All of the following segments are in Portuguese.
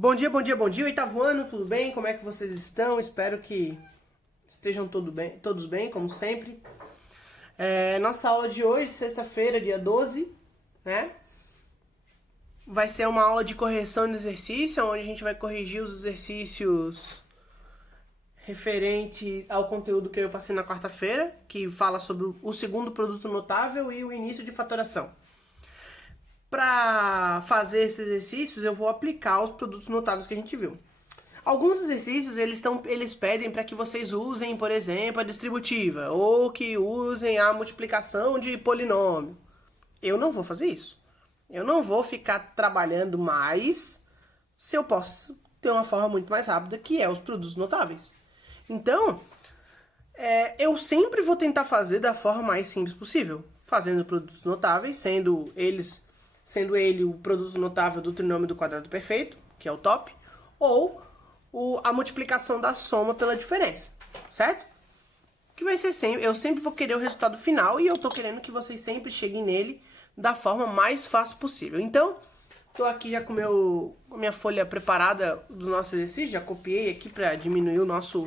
Bom dia, bom dia, bom dia, oitavo ano, tudo bem? Como é que vocês estão? Espero que estejam todos bem, como sempre. Nossa aula de hoje, sexta-feira, dia 12, né? Vai ser uma aula de correção de exercício, onde a gente vai corrigir os exercícios referente ao conteúdo que eu passei na quarta-feira, que fala sobre o segundo produto notável e o início de fatoração. Para fazer esses exercícios, eu vou aplicar os produtos notáveis que a gente viu. Alguns exercícios, eles pedem para que vocês usem, por exemplo, a distributiva, ou que usem a multiplicação de polinômio. Eu não vou fazer isso. Eu não vou ficar trabalhando mais se eu posso ter uma forma muito mais rápida, que é os produtos notáveis. Então, eu sempre vou tentar fazer da forma mais simples possível, fazendo produtos notáveis, sendo ele o produto notável do trinômio do quadrado perfeito, que é o top, ou a multiplicação da soma pela diferença, certo? Que vai ser sempre, eu sempre vou querer o resultado final e eu tô querendo que vocês sempre cheguem nele da forma mais fácil possível. Então, tô aqui já com a minha folha preparada dos nossos exercícios, já copiei aqui para diminuir o nosso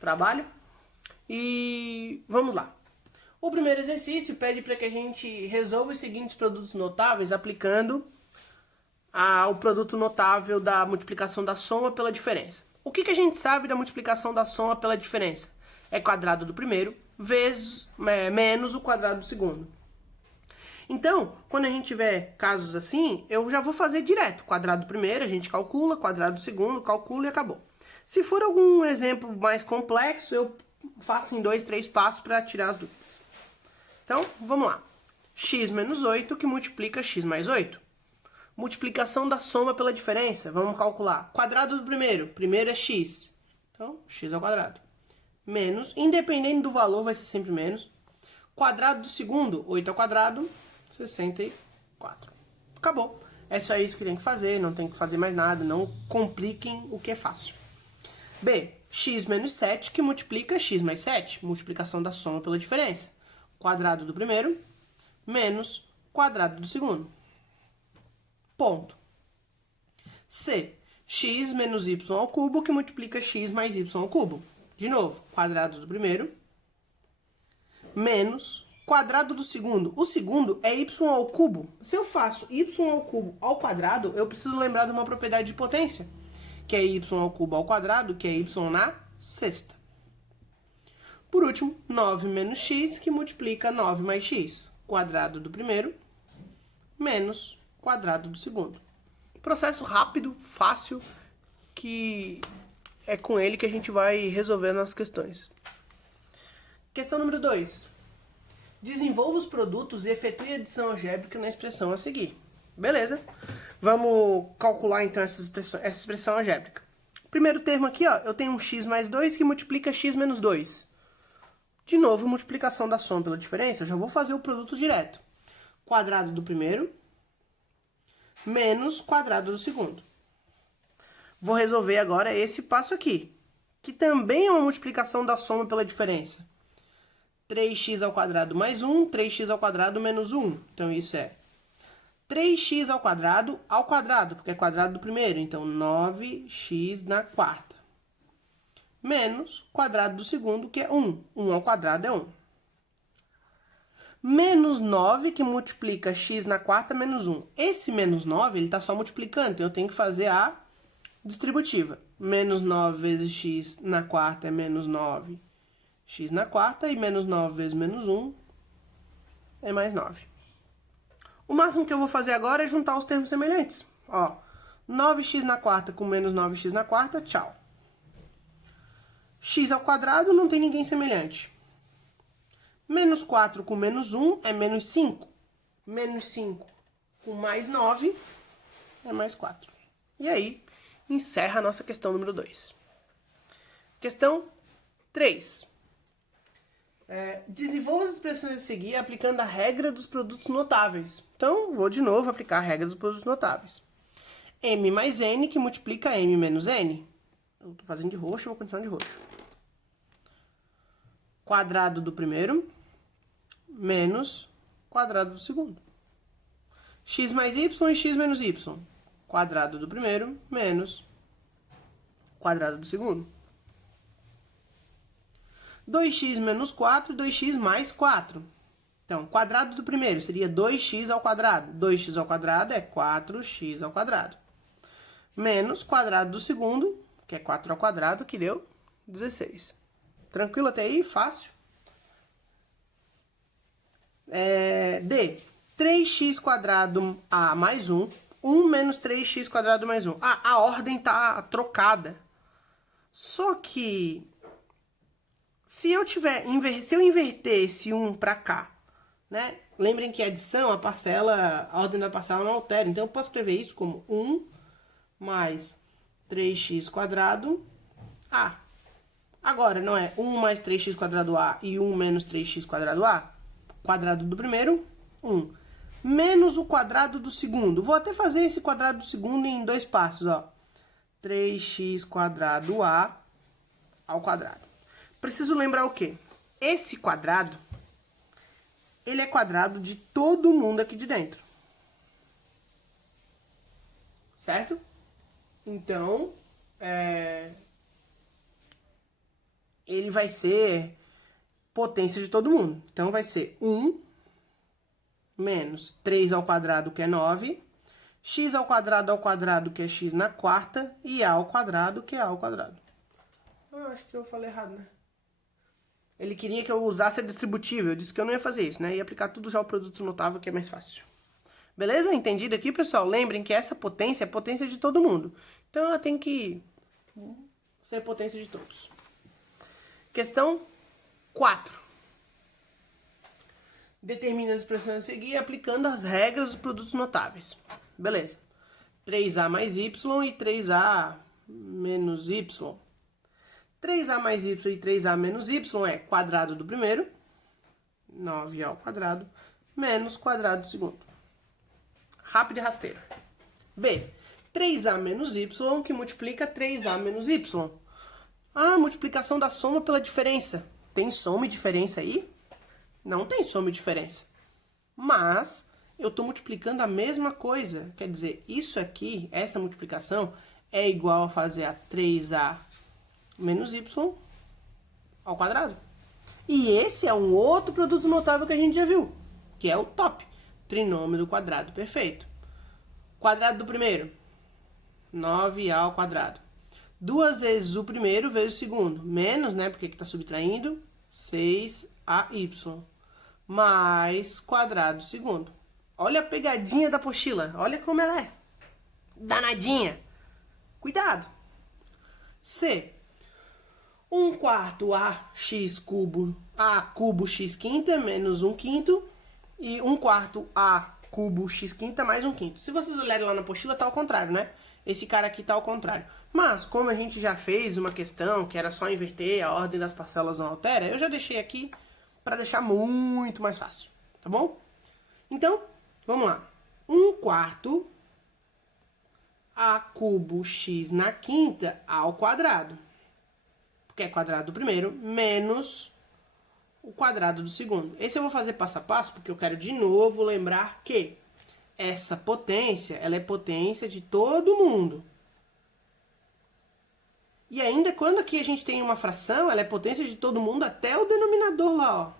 trabalho. E vamos lá. O primeiro exercício pede para que a gente resolva os seguintes produtos notáveis aplicando o produto notável da multiplicação da soma pela diferença. O que a gente sabe da multiplicação da soma pela diferença? É quadrado do primeiro vezes menos o quadrado do segundo. Então, quando a gente tiver casos assim, eu já vou fazer direto. Quadrado do primeiro a gente calcula, quadrado do segundo, calcula e acabou. Se for algum exemplo mais complexo, eu faço em 2, 3 passos para tirar as dúvidas. Então, vamos lá. X menos 8 que multiplica x mais 8. Multiplicação da soma pela diferença. Vamos calcular. Quadrado do primeiro. Primeiro é x. Então, x ao quadrado. Menos, independente do valor, vai ser sempre menos. Quadrado do segundo, 8 ao quadrado, 64. Acabou. É só isso que tem que fazer, não tem que fazer mais nada. Não compliquem o que é fácil. B, x menos 7 que multiplica x mais 7. Multiplicação da soma pela diferença. Quadrado do primeiro menos quadrado do segundo. Ponto. C, x menos y ao cubo que multiplica x mais y ao cubo. De novo, quadrado do primeiro menos quadrado do segundo. O segundo é y ao cubo. Se eu faço y ao cubo ao quadrado, eu preciso lembrar de uma propriedade de potência, que é y ao cubo ao quadrado, que é y na sexta. Por último, 9 menos x, que multiplica 9 mais x. Quadrado do primeiro menos quadrado do segundo. Processo rápido, fácil, que é com ele que a gente vai resolver as nossas questões. Questão número 2. Desenvolva os produtos e efetue a adição algébrica na expressão a seguir. Beleza. Vamos calcular então essa expressão algébrica. Primeiro termo aqui, ó, eu tenho um x mais 2 que multiplica x menos 2. De novo, multiplicação da soma pela diferença, eu já vou fazer o produto direto. Quadrado do primeiro menos quadrado do segundo. Vou resolver agora esse passo aqui, que também é uma multiplicação da soma pela diferença. 3x ao quadrado mais 1, 3x ao quadrado menos 1. Então, isso é 3x ao quadrado, porque é quadrado do primeiro. Então, 9x na quarta. Menos quadrado do segundo, que é 1. 1 ao quadrado é 1. Menos 9, que multiplica x na quarta, menos 1. Esse menos 9, ele está só multiplicando, então eu tenho que fazer a distributiva. Menos 9 vezes x na quarta é menos 9 x na quarta, e menos 9 vezes menos 1 é mais 9. O máximo que eu vou fazer agora é juntar os termos semelhantes. Ó, 9x na quarta com menos 9x na quarta, tchau. X ao quadrado não tem ninguém semelhante. Menos 4 com menos 1 é menos 5. Menos 5 com mais 9 é mais 4. E aí, encerra a nossa questão número 2. Questão 3. Desenvolva as expressões a seguir aplicando a regra dos produtos notáveis. Então, vou de novo aplicar a regra dos produtos notáveis. M mais N que multiplica M menos N. Eu estou fazendo de roxo, vou continuar de roxo. Quadrado do primeiro menos quadrado do segundo. X mais y e x menos y. Quadrado do primeiro menos quadrado do segundo. 2x menos 4, 2x mais 4. Então, quadrado do primeiro seria 2x ao quadrado. 2x ao quadrado é 4x ao quadrado. Menos quadrado do segundo, que é 4 ao quadrado, que deu 16. Tranquilo até aí? Fácil. D. 3x quadrado a mais 1. 1 menos 3x quadrado mais 1. A ordem tá trocada. Só que se eu inverter esse 1 para cá, né? Lembrem que a adição, a ordem da parcela não altera. Então eu posso escrever isso como 1 mais 3x quadrado a. Agora, não é 1 mais 3x quadrado a e 1 menos 3x quadrado a? Quadrado do primeiro, 1. Menos o quadrado do segundo. Vou até fazer esse quadrado do segundo em 2 passos, ó. 3x quadrado a ao quadrado. Preciso lembrar o quê? Esse quadrado, ele é quadrado de todo mundo aqui de dentro. Certo? Então, ele vai ser potência de todo mundo. Então, vai ser 1 menos 3 ao quadrado, que é 9, x ao quadrado, que é x na quarta, e a ao quadrado, que é a ao quadrado. Acho que eu falei errado, né? Ele queria que eu usasse a distributiva. Eu disse que eu não ia fazer isso, né? Ia aplicar tudo já o produto notável, que é mais fácil. Beleza? Entendido aqui, pessoal? Lembrem que essa potência é potência de todo mundo. Então, ela tem que ser potência de todos. Questão 4. Determina as expressões a seguir aplicando as regras dos produtos notáveis. Beleza. 3a mais y e 3a menos y. 3a mais y e 3a menos y é quadrado do primeiro, 9 ao quadrado, menos quadrado do segundo. Rápido e rasteiro. B. 3a menos y, que multiplica 3a menos y. Multiplicação da soma pela diferença. Tem soma e diferença aí? Não tem soma e diferença. Mas eu estou multiplicando a mesma coisa. Quer dizer, isso aqui, essa multiplicação, é igual a fazer a 3a menos y ao quadrado. E esse é um outro produto notável que a gente já viu, que é o top, trinômio do quadrado perfeito. Quadrado do primeiro, 9a ao quadrado. 2 vezes o primeiro vezes o segundo, menos, né, porque está subtraindo, 6ay, mais quadrado do segundo. Olha a pegadinha da apostila, olha como ela é. Danadinha. Cuidado. C. 1/4 ax cubo, a cubo x quinta menos 1 quinto e 1/4 a cubo x quinta mais 1 quinto. Se vocês olharem lá na apostila, tá ao contrário, né? Esse cara aqui tá ao contrário. Mas, como a gente já fez uma questão que era só inverter, a ordem das parcelas não altera, eu já deixei aqui para deixar muito mais fácil, tá bom? Então, vamos lá. 1/4 a cubo x na quinta ao quadrado, que é quadrado do primeiro, menos o quadrado do segundo. Esse eu vou fazer passo a passo, porque eu quero de novo lembrar que essa potência, ela é potência de todo mundo. E ainda quando aqui a gente tem uma fração, ela é potência de todo mundo até o denominador lá, ó.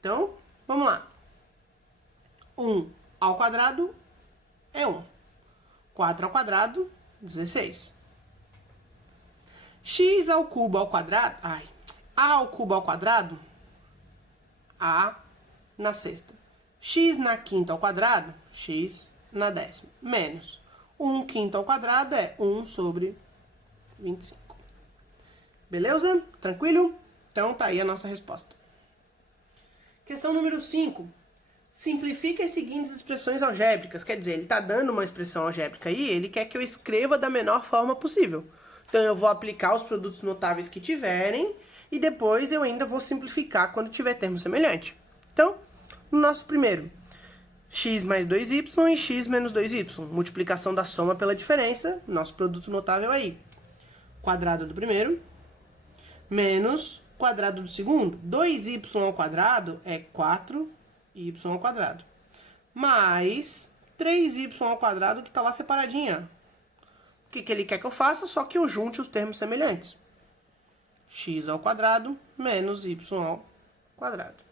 Então, vamos lá. 1 ao quadrado é 1. 4 ao quadrado, 16. X ao cubo ao quadrado, a ao cubo ao quadrado, a na sexta. X na quinta ao quadrado, x na décima, menos 1 quinto ao quadrado é 1 sobre 25. Beleza? Tranquilo? Então tá aí a nossa resposta. Questão número 5. Simplifica as seguintes expressões algébricas. Quer dizer, ele está dando uma expressão algébrica aí, ele quer que eu escreva da menor forma possível. Então, eu vou aplicar os produtos notáveis que tiverem e depois eu ainda vou simplificar quando tiver termo semelhante. Então, no nosso primeiro, x mais 2y e x menos 2y. Multiplicação da soma pela diferença, nosso produto notável aí. Quadrado do primeiro, menos quadrado do segundo. 2y ao quadrado é 4y ao quadrado. Mais 3y ao quadrado, que está lá separadinha. que ele quer que eu faça? Só que eu junte os termos semelhantes. X ao quadrado menos y ao quadrado.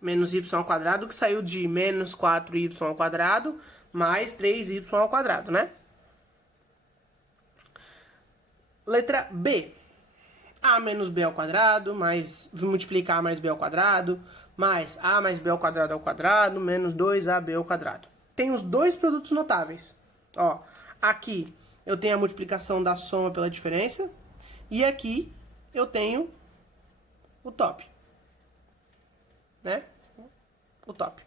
Menos y ao quadrado, que saiu de menos 4y ao quadrado, mais 3y ao quadrado, né? Letra B. A menos b ao quadrado, mais multiplicar mais b ao quadrado, mais a mais b ao quadrado, menos 2ab ao quadrado. Tem os dois produtos notáveis. Ó, aqui eu tenho a multiplicação da soma pela diferença, e aqui eu tenho o top. Né? O top.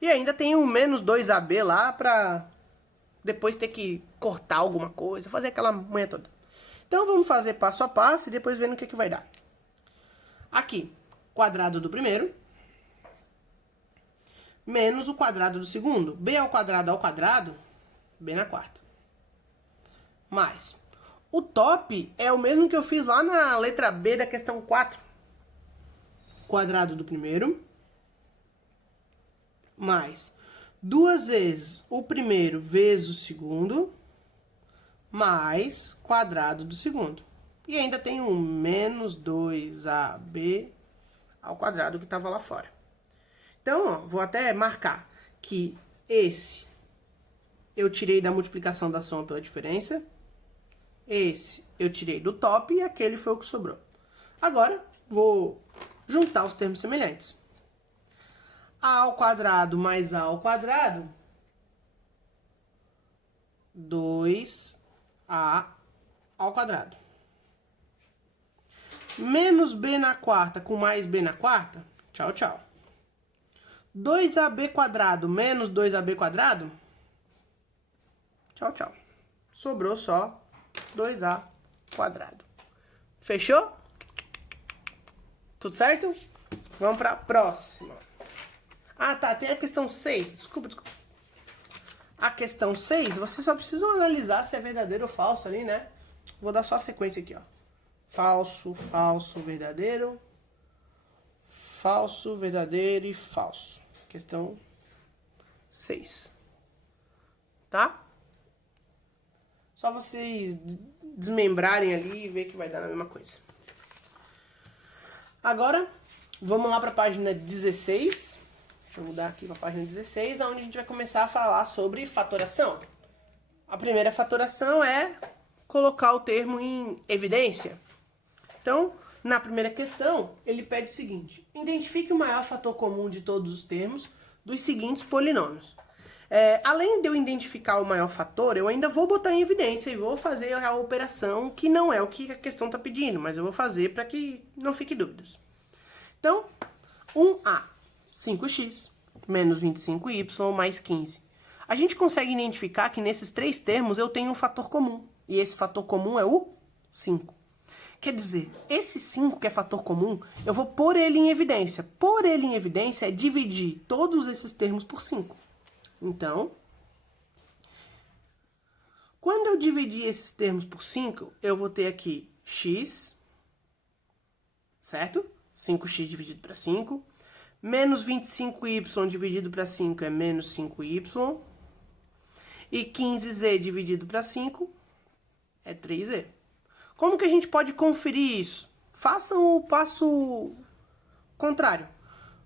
E ainda tem um menos 2ab lá pra depois ter que cortar alguma coisa, fazer aquela manha toda. Então vamos fazer passo a passo e depois vendo o que vai dar. Aqui, quadrado do primeiro, menos o quadrado do segundo. B ao quadrado, b na quarta. Mais. O top é o mesmo que eu fiz lá na letra B da questão 4. Quadrado do primeiro, mais 2 vezes o primeiro vezes o segundo, mais quadrado do segundo. E ainda tem um menos 2ab ao quadrado que estava lá fora. Então, ó, vou até marcar que esse eu tirei da multiplicação da soma pela diferença. Esse eu tirei do top e aquele foi o que sobrou. Agora, vou juntar os termos semelhantes. A ao quadrado mais a ao quadrado, 2a ao quadrado. Menos b na quarta com mais b na quarta, tchau, tchau. 2ab quadrado menos 2ab quadrado, tchau, tchau. Sobrou só 2a quadrado. Fechou? Tudo certo? Vamos para a próxima. Ah, tá. Tem a questão 6. Desculpa. A questão 6, vocês só precisam analisar se é verdadeiro ou falso ali, né? Vou dar só a sequência aqui, ó. Falso, falso, verdadeiro. Falso, verdadeiro e falso. Questão 6. Tá? Só vocês desmembrarem ali e ver que vai dar na mesma coisa. Agora, vamos lá para a página 16. Deixa eu mudar aqui para a página 16, onde a gente vai começar a falar sobre fatoração. A primeira fatoração é colocar o termo em evidência. Então, na primeira questão, ele pede o seguinte: identifique o maior fator comum de todos os termos dos seguintes polinômios. Além de eu identificar o maior fator, eu ainda vou botar em evidência e vou fazer a operação que não é o que a questão está pedindo, mas eu vou fazer para que não fique dúvidas. Então, 1a, 5x, menos 25y, mais 15. A gente consegue identificar que nesses três termos eu tenho um fator comum, e esse fator comum é o 5. Quer dizer, esse 5, que é fator comum, eu vou pôr ele em evidência. Pôr ele em evidência é dividir todos esses termos por 5. Então, quando eu dividir esses termos por 5, eu vou ter aqui x, certo? 5x dividido para 5. Menos 25y dividido para 5 é menos 5y. E 15z dividido para 5 é 3z. Como que a gente pode conferir isso? Façam o passo contrário.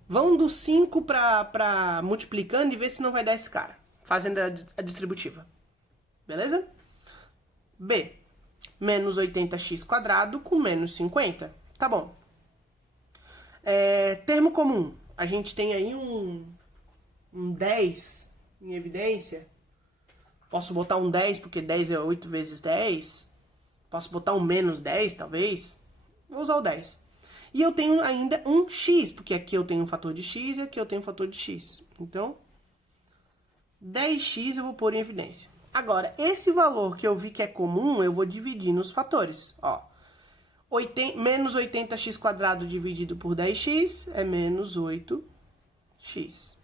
Vão do 5 para multiplicando e vê se não vai dar esse cara. Fazendo a distributiva. Beleza? B. Menos 80x quadrado com menos 50. Tá bom. Termo comum. A gente tem aí um 10 em evidência. Posso botar um 10 porque 10 é 8 vezes 10. Posso botar um menos 10, talvez. Vou usar o 10. E eu tenho ainda um x, porque aqui eu tenho um fator de x e aqui eu tenho um fator de x. Então, 10x eu vou pôr em evidência. Agora, esse valor que eu vi que é comum, eu vou dividir nos fatores. Ó, menos 80x quadrado dividido por 10x é menos 8x.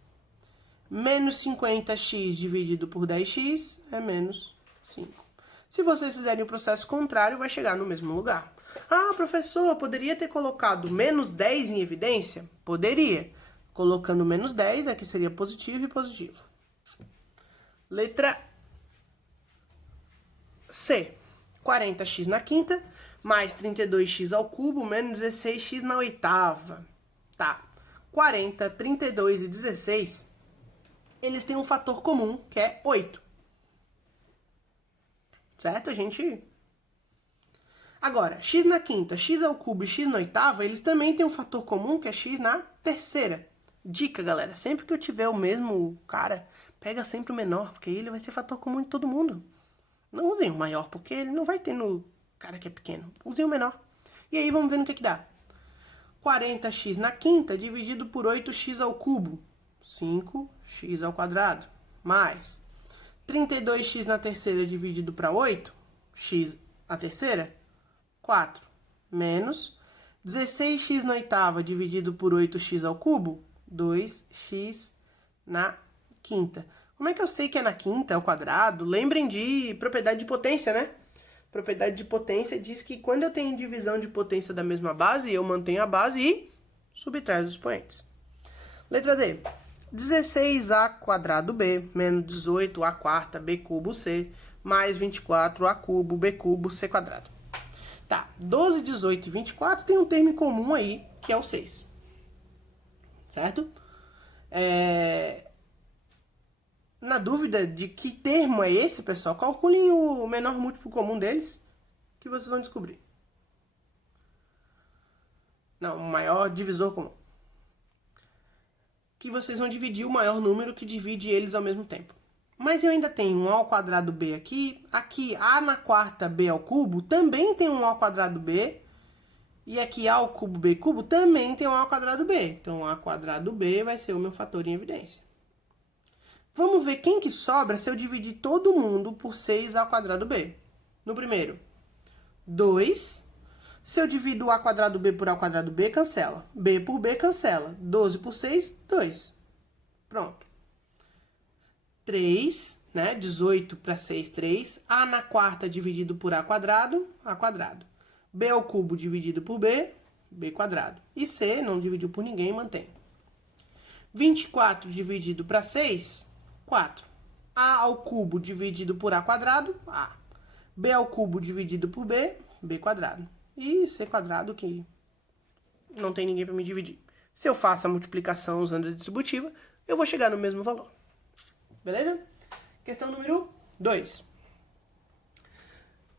Menos 50x dividido por 10x é menos 5. Se vocês fizerem o processo contrário, vai chegar no mesmo lugar. Ah, professor, poderia ter colocado menos 10 em evidência? Poderia. Colocando menos 10, aqui seria positivo e positivo. Letra C, 40x na quinta, mais 32x ao cubo, menos 16x na oitava. Tá, 40, 32 e 16, eles têm um fator comum, que é 8. Certo? A gente... Agora, x na quinta, x ao cubo e x na oitava, eles também têm um fator comum, que é x na terceira. Dica, galera, sempre que eu tiver o mesmo cara, pega sempre o menor, porque ele vai ser fator comum de todo mundo. Não usem o maior, porque ele não vai ter no cara que é pequeno. Usem o menor. E aí vamos ver no que dá. 40x na quinta dividido por 8x ao cubo. 5x ao quadrado. Mais 32x na terceira dividido para 8. X a terceira. 4. Menos 16x na oitava dividido por 8x ao cubo. 2x na quinta. Como é que eu sei que é na quinta, ao quadrado? Lembrem de propriedade de potência, né? Propriedade de potência diz que quando eu tenho divisão de potência da mesma base, eu mantenho a base e subtraio os expoentes. Letra D. 16a quadrado b menos 18a quarta b cubo c mais 24a cubo b cubo c quadrado. Tá, 12, 18 e 24 tem um termo em comum aí, que é o 6. Certo? Na dúvida de que termo é esse, pessoal, calculem o menor múltiplo comum deles, que vocês vão descobrir. Não, o maior divisor comum. Que vocês vão dividir o maior número que divide eles ao mesmo tempo. Mas eu ainda tenho um a ao quadrado b aqui. Aqui, a na quarta b ao cubo também tem um a ao quadrado b. E aqui a ao cubo b cubo também tem um a ao quadrado b. Então, a quadrado b vai ser o meu fator em evidência. Vamos ver quem que sobra se eu dividir todo mundo por 6 ao quadrado b. No primeiro, 2. Se eu divido a quadrado b por a quadrado b, cancela. B por b, cancela. 12 por 6, 2. Pronto. 3, né? 18 para 6, 3. A na quarta dividido por a quadrado, a quadrado. B ao cubo dividido por b, b quadrado. E c, não dividiu por ninguém, mantém. 24 dividido para 6, 4. A ao cubo dividido por a quadrado, a. B ao cubo dividido por b, b quadrado. E c quadrado, que não tem ninguém para me dividir. Se eu faço a multiplicação usando a distributiva, eu vou chegar no mesmo valor. Beleza? Questão número 2.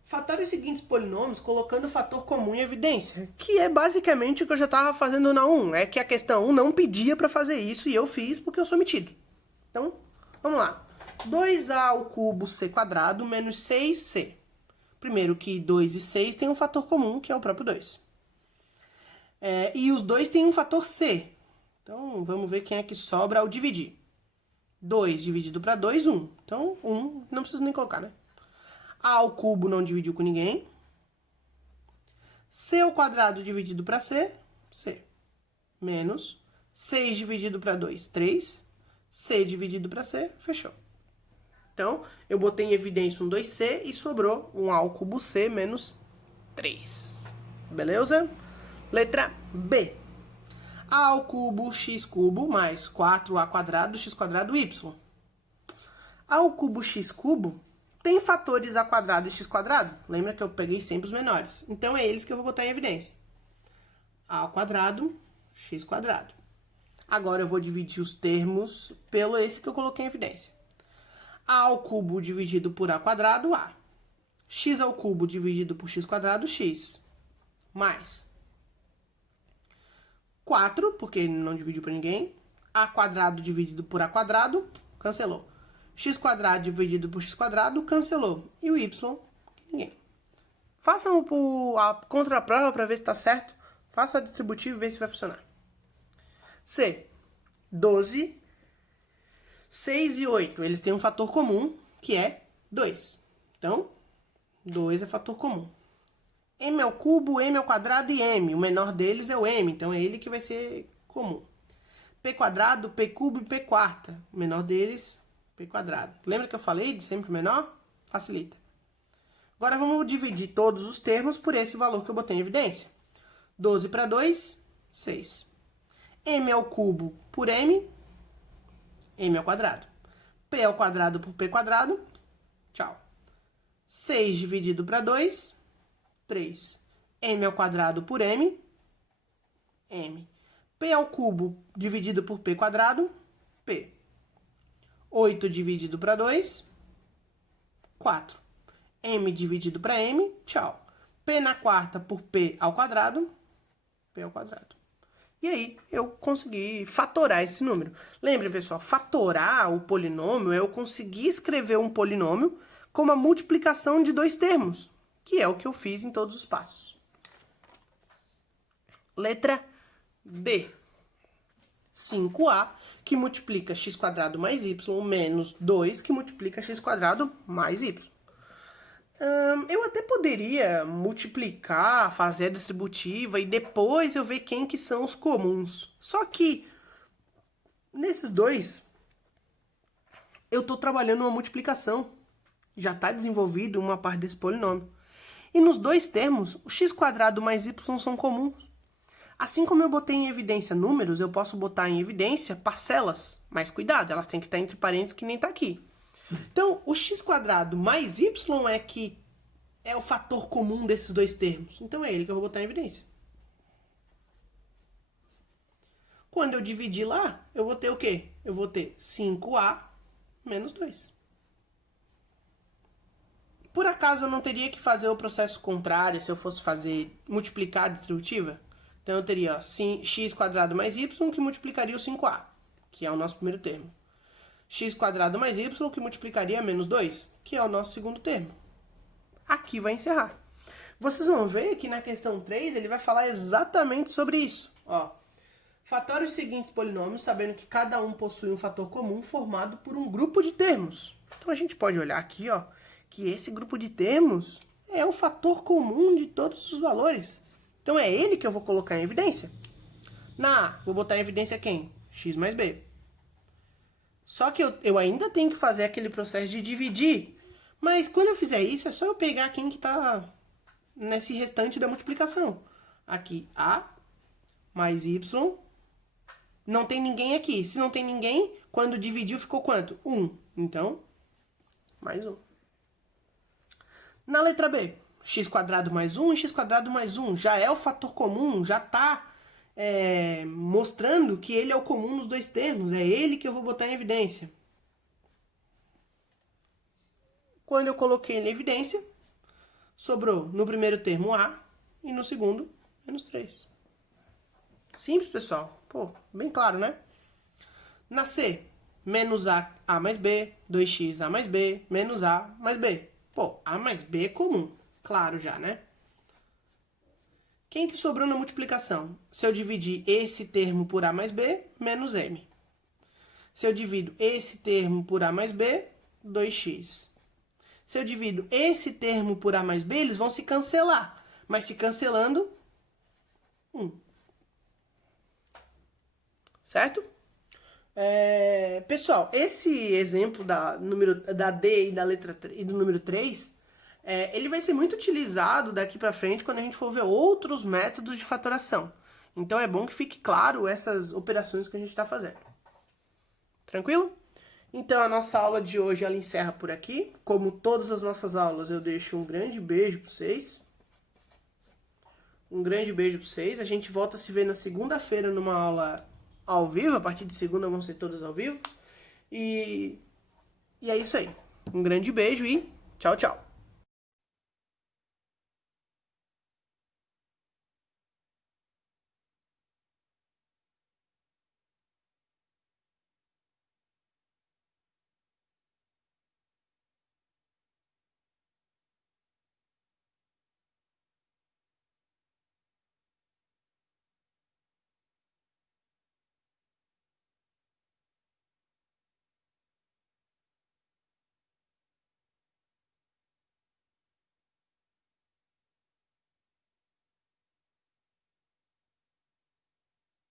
Fatório os seguintes polinômios colocando o fator comum em evidência, que é basicamente o que eu já estava fazendo na 1. É que a questão 1 não pedia para fazer isso e eu fiz porque eu sou metido. Então, vamos lá. 2a ao cubo c quadrado menos 6c. Primeiro que 2 e 6 têm um fator comum, que é o próprio 2. E os dois têm um fator c. Então, vamos ver quem é que sobra ao dividir. 2 dividido para 2, 1. Então, 1 não preciso nem colocar, né? A ao cubo não dividiu com ninguém. C ao quadrado dividido para c, c. Menos 6 dividido para 2, 3. C dividido para c, fechou. Então, eu botei em evidência um 2c e sobrou um a ao cubo c menos 3. Beleza? Letra B. A ao cubo x cubo mais 4a quadrado x quadrado y. A ao cubo x cubo tem fatores a quadrado e x quadrado. Lembra que eu peguei sempre os menores. Então, é eles que eu vou botar em evidência. A ao quadrado, x quadrado. Agora, eu vou dividir os termos pelo esse que eu coloquei em evidência. A ao cubo dividido por a quadrado, a. X ao cubo dividido por x quadrado, x. Mais 4, porque não dividiu para ninguém. A quadrado dividido por a quadrado, cancelou. X quadrado dividido por x quadrado, cancelou. E o y, ninguém. Façam a contraprova para ver se está certo. Façam a distributiva e ver se vai funcionar. C. 12, 6 e 8. Eles têm um fator comum, que é 2. Então, 2 é fator comum. M ao cubo, m ao quadrado e m. O menor deles é o m, então é ele que vai ser comum. P quadrado, p cubo e p quarta. O menor deles, p quadrado. Lembra que eu falei de sempre o menor? Facilita. Agora vamos dividir todos os termos por esse valor que eu botei em evidência. 12 para 2, 6. M ao cubo por m, m ao quadrado. P ao quadrado por p quadrado, tchau. 6 dividido para 2, 3. M ao quadrado por M, M. P ao cubo dividido por P quadrado, P. 8 dividido para 2, 4. M dividido para M, tchau. P na quarta por P ao quadrado, P ao quadrado. E aí, eu consegui fatorar esse número. Lembrem, pessoal, fatorar o polinômio é eu conseguir escrever um polinômio com uma multiplicação de dois termos, que é o que eu fiz em todos os passos. Letra B. 5a, que multiplica x² mais y, menos 2, que multiplica x² mais y. Eu até poderia multiplicar, fazer a distributiva e depois eu ver quem que são os comuns. Só que, nesses dois, eu estou trabalhando uma multiplicação. Já está desenvolvido uma parte desse polinômio. E nos dois termos, o x² mais y são comuns. Assim como eu botei em evidência números, eu posso botar em evidência parcelas. Mas cuidado, elas têm que estar entre parênteses que nem está aqui. Então, o x² mais y é o fator comum desses dois termos. Então, é ele que eu vou botar em evidência. Quando eu dividir lá, eu vou ter o quê? Eu vou ter 5a menos 2. Por acaso, eu não teria que fazer o processo contrário se eu fosse fazer multiplicar a distributiva? Então, eu teria ó, x² mais y, que multiplicaria o 5a, que é o nosso primeiro termo. x² mais y, que multiplicaria menos 2, que é o nosso segundo termo. Aqui vai encerrar. Vocês vão ver que na questão 3 ele vai falar exatamente sobre isso. Ó, fatore os seguintes polinômios, sabendo que cada um possui um fator comum formado por um grupo de termos. Então, a gente pode olhar aqui, ó, que esse grupo de termos é o fator comum de todos os valores. Então, é ele que eu vou colocar em evidência. Na A, vou botar em evidência quem? X mais B. Só que eu ainda tenho que fazer aquele processo de dividir. Mas quando eu fizer isso, é só eu pegar quem que está nesse restante da multiplicação. Aqui, A mais Y. Não tem ninguém aqui. Se não tem ninguém, quando dividiu, ficou quanto? 1. Então, mais 1. Na letra B, x² mais 1 e x² mais 1. Já é o fator comum, já está mostrando que ele é o comum nos dois termos. É ele que eu vou botar em evidência. Quando eu coloquei em evidência, sobrou no primeiro termo A e no segundo, menos 3. Simples, pessoal. Pô, bem claro, né? Na C, menos A mais B, 2x A mais B, menos A mais B. Pô, A mais B é comum. Claro já, né? Quem que sobrou na multiplicação? Se eu dividir esse termo por A mais B, menos M. Se eu divido esse termo por A mais B, 2x. Se eu divido esse termo por A mais B, eles vão se cancelar. Mas se cancelando, 1. Certo? Pessoal, esse exemplo da D e da letra e do número 3, ele vai ser muito utilizado daqui para frente quando a gente for ver outros métodos de fatoração. Então é bom que fique claro essas operações que a gente está fazendo. Tranquilo? Então a nossa aula de hoje ela encerra por aqui. Como todas as nossas aulas, eu deixo um grande beijo para vocês. Um grande beijo para vocês. A gente volta a se ver na segunda-feira numa aula ao vivo. A partir de segunda vão ser todas ao vivo. E é isso aí. Um grande beijo e tchau, tchau.